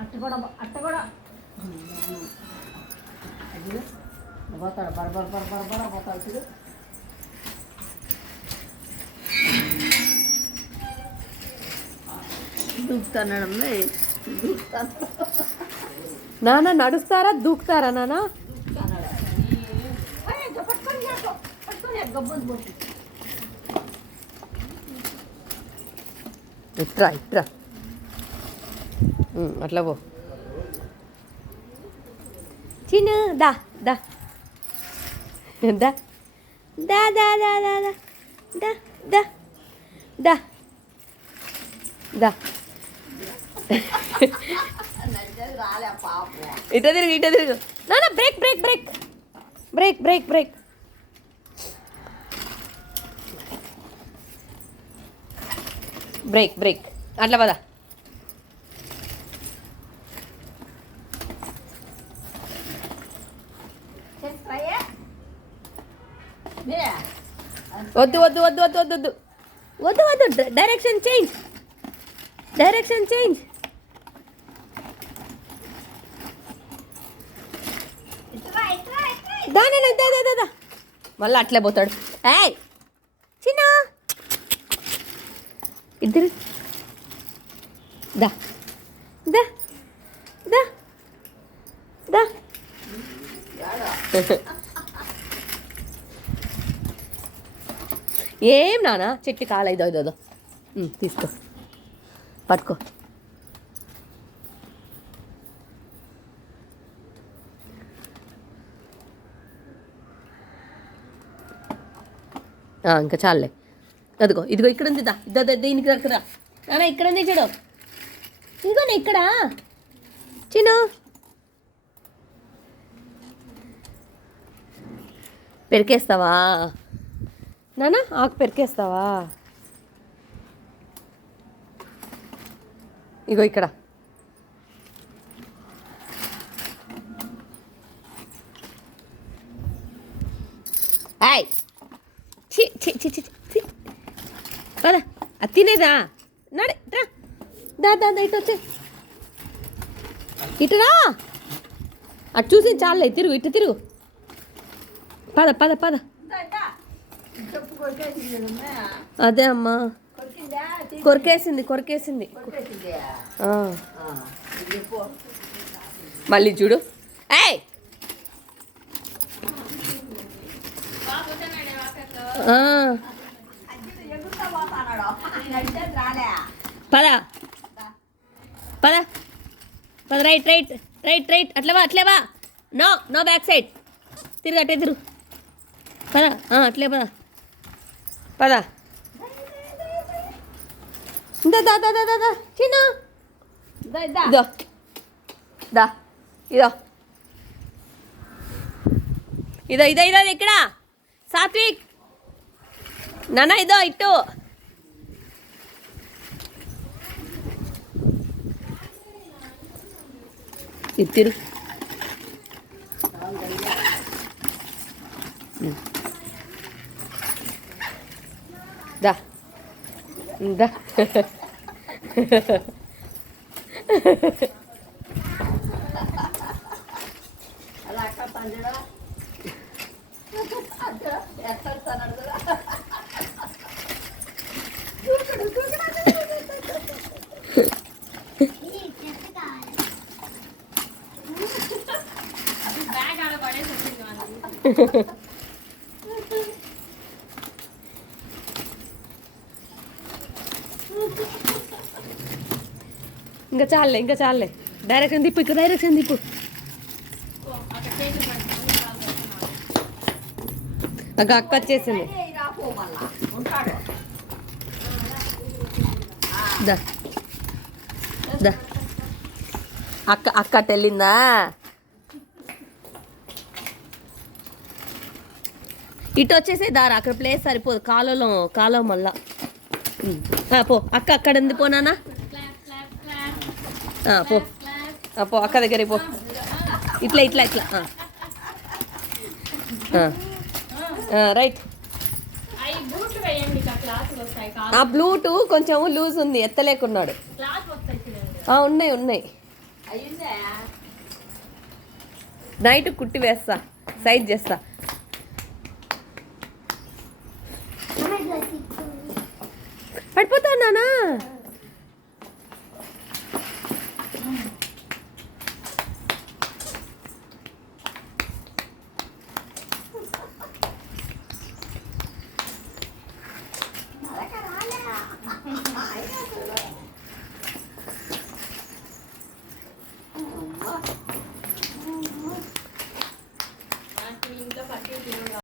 అట్ట కూడా పోతాడు బరబర పోతాడు చూడు. దూకుతానమ్మా దూకుతాను. నాన్న నడుస్తారా దూకుతారా నాన్న? ఇట్రా ఇట్రా అట్లా పో చిన్న దా దా దా దా దా దా దా దా దా దా దా ఇట తిరుగు నాన్న. Break break break break break break break break అట్లా పదా. వద్దు వద్దు వద్దు వద్దు వద్దు వద్దు వద్దు వద్దు. Direction change direction change. దా మళ్ళీ అట్లే పోతాడు. ఏయ్ చిన్న ఇద్దరు దా దా దా దా. ఏం నానా చెట్టు కాలేదు. ఇదో తీసుకో పట్టుకో. ఇంకా చాలే. అదిగో ఇదిగో ఇక్కడ ఉంది. దా దీనికి దొరకదా నాన్న? ఇక్కడ ఉంది చూడు. ఇదిగోనే ఇక్కడ చిన్న పెరికేస్తావా నాన్న? ఆకు పెరికేస్తావా? ఇగో ఇక్కడ ఆయ్ చి చి చి చి చి పద. అది తినేదా? నడే రా. దా దా ఇటు వచ్చే ఇటురా. అటు చూసి చాలే. తిరుగు ఇటు తిరుగు. పద పద పద. అదే అమ్మా కొరికేసింది కొరికేసింది. మళ్ళీ చూడు. ఏయ్ పద పద పద. Right right right right. అట్లేవా అట్లేవా. No no back side. తిరుగు అట్టే తిరుగు. పద అట్లే పద పద. దా దా దా దా దా చిన్న ఇదో దా ఇదో ఇదో ఇదో ఇదో ఇక్కడ సాత్విక్ నాన్న ఇదో ఇట్టు. ఇత్తిరు దా దా. ఇంకా చాలే. డైరెక్షన్ తిప్పు. ఇక్కడ డైరెక్షన్ తిప్పు. అక్క వచ్చేసింది. దా దా. అక్క వెళ్ళిందా? ఇటు వచ్చేసే దారా. అక్కడ ప్లేస్ సరిపోదు. కాలువ మళ్ళా పో. అక్క అక్కడ ఉంది పోనానా. పో పో అక్క దగ్గరికి పో. ఇట్లా ఇట్లా ఇట్లా రైట్. ఆ బ్లూటు కొంచెం లూజ్ ఉంది. ఎత్తలేకున్నాడు. ఉన్నాయి ఉన్నాయి. అయ్యిందా నైట్ కుట్టి వేస్తా, సైజ్ చేస్తా. పడిపోతా నానా. అలా రాలే